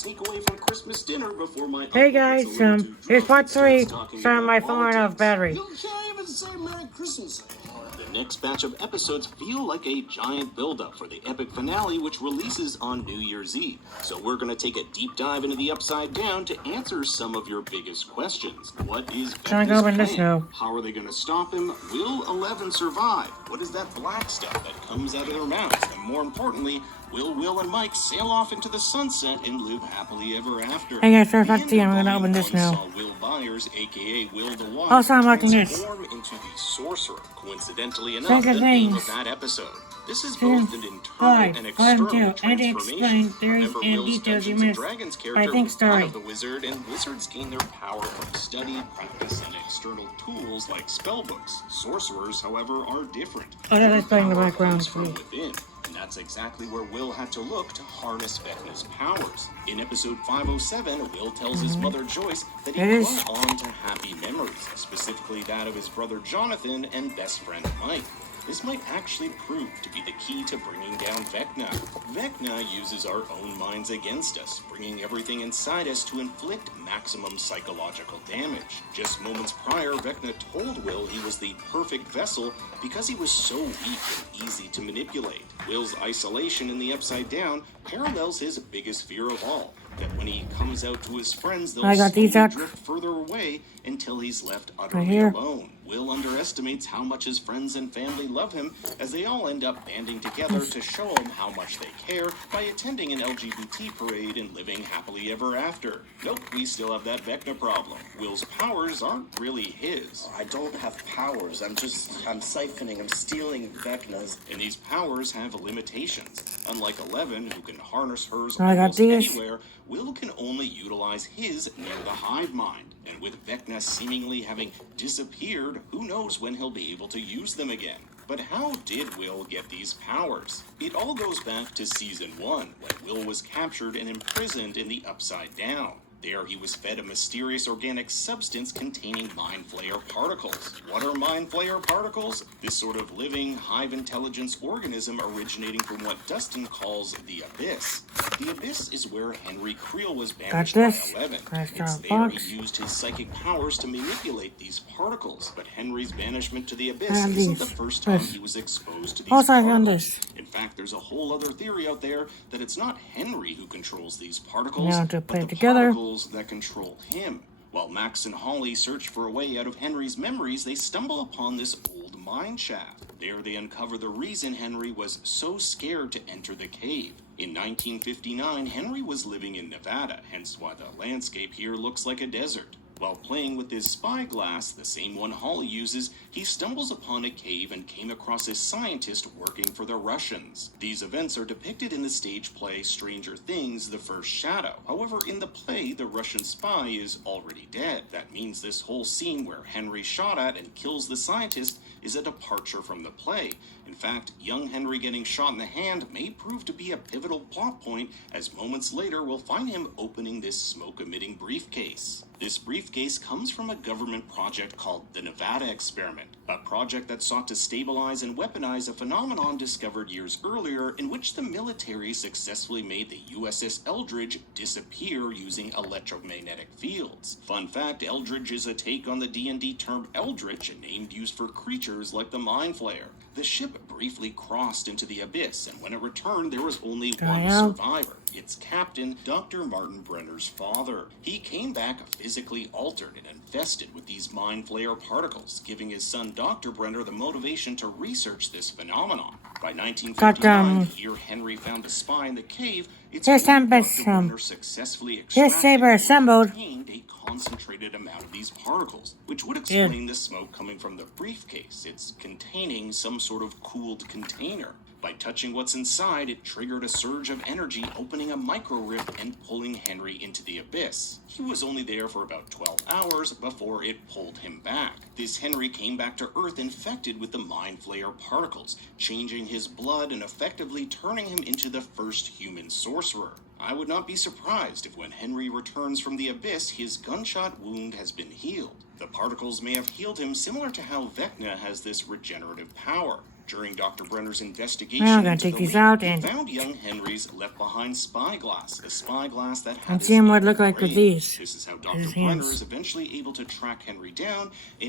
sneak away from Christmas dinner before my Hey guys, here's part 3. Sorry, my phone ran out of battery. You can't even say Merry Christmas. The next batch of episodes feel like a giant build-up for the epic finale, which releases on New Year's Eve. So we're going to take a deep dive into the Upside Down to answer some of your biggest questions. What is Vecna's plan? How are they going to stop him? Will 11 survive? What is that black stuff that comes out of their mouths? And more importantly, will Will and Mike sail off into the sunset and live happily ever after? Hey guys, sorry about the I'm going to open this now. Will Byers, aka Will the Wise, also, I'm watching this. Transform into the Sorcerer. Coincidentally enough, the name of that episode. This is both an internal and external transformation. Remember Will's Dungeons and Dragons character was part of the wizard, and wizards gain their power from study, practice, and external tools like spellbooks. Sorcerers, however, are different. Oh, that's playing the background from within. And that's exactly where Will had to look to harness Vecna's powers. In episode 507, Will tells his mother Joyce that he clung on to happy memories, specifically that of his brother Jonathan and best friend Mike. This might actually prove to be the key to bringing down Vecna. Vecna uses our own minds against us, bringing everything inside us to inflict maximum psychological damage. Just moments prior, Vecna told Will he was the perfect vessel because he was so weak and easy to manipulate. Will's isolation in the Upside Down parallels his biggest fear of all, that when he comes out to his friends, they'll slowly drift further away until he's left utterly alone. Will underestimates how much his friends and family love him, as they all end up banding together to show him how much they care by attending an LGBT parade and living happily ever after. Nope, we still have that Vecna problem. Will's powers aren't really his. I don't have powers. I'm siphoning, I'm stealing Vecna's. And these powers have limitations. Unlike 11, who can harness hers almost anywhere, Will can only utilize his near the hive mind. And with Vecna seemingly having disappeared, who knows when he'll be able to use them again. But how did Will get these powers? It all goes back to Season 1, when Will was captured and imprisoned in the Upside Down. There he was fed a mysterious organic substance containing Mind Flayer particles. What are Mind Flayer particles? This sort of living, hive intelligence organism originating from what Dustin calls the Abyss. The Abyss is where Henry Creel was banished by 11. It's there he used his psychic powers to manipulate these particles. But Henry's banishment to the Abyss isn't the first time he was exposed to these particles. In fact, there's a whole other theory out there that it's not Henry who controls these particles, but the particles that control him. While Max and Holly search for a way out of Henry's memories, they stumble upon this old mine shaft. There they uncover the reason Henry was so scared to enter the cave. In 1959, Henry was living in Nevada, hence why the landscape here looks like a desert. While playing with his spyglass, the same one Holly uses, he stumbles upon a cave and came across a scientist working for the Russians. These events are depicted in the stage play Stranger Things: The First Shadow. However, in the play, the Russian spy is already dead. That means this whole scene where Henry shot at and kills the scientist is a departure from the play. In fact, young Henry getting shot in the hand may prove to be a pivotal plot point, as moments later we'll find him opening this smoke-emitting briefcase. This briefcase comes from a government project called the Nevada Experiment, a project that sought to stabilize and weaponize a phenomenon discovered years earlier in which the military successfully made the USS Eldridge disappear using electromagnetic fields. Fun fact, Eldridge is a take on the D&D term Eldritch, a name used for creatures like the Mind Flayer. The ship briefly crossed into the Abyss, and when it returned, there was only one survivor. Its captain, Dr. Martin Brenner's father. He came back physically altered and infested with these Mind Flayer particles, giving his son Dr. Brenner the motivation to research this phenomenon. By 1959, the year Henry found the spy in the cave, Dr. Brenner successfully extracted a concentrated amount of these particles, which would explain the smoke coming from the briefcase. It's containing some sort of cooled container. By touching what's inside, it triggered a surge of energy, opening a micro-rift and pulling Henry into the Abyss. He was only there for about 12 hours before it pulled him back. This Henry came back to Earth infected with the Mind Flayer particles, changing his blood and effectively turning him into the first human sorcerer. I would not be surprised if when Henry returns from the Abyss, his gunshot wound has been healed. The particles may have healed him similar to how Vecna has this regenerative power. During Dr. Brenner's investigation, Well, I'm gonna into take the these leak, out he and found young Henry's left behind spyglass, a spyglass that had and his see him what it name looked like with engraved. these. This is how His Dr. Brenner hands. is eventually able to track Henry down and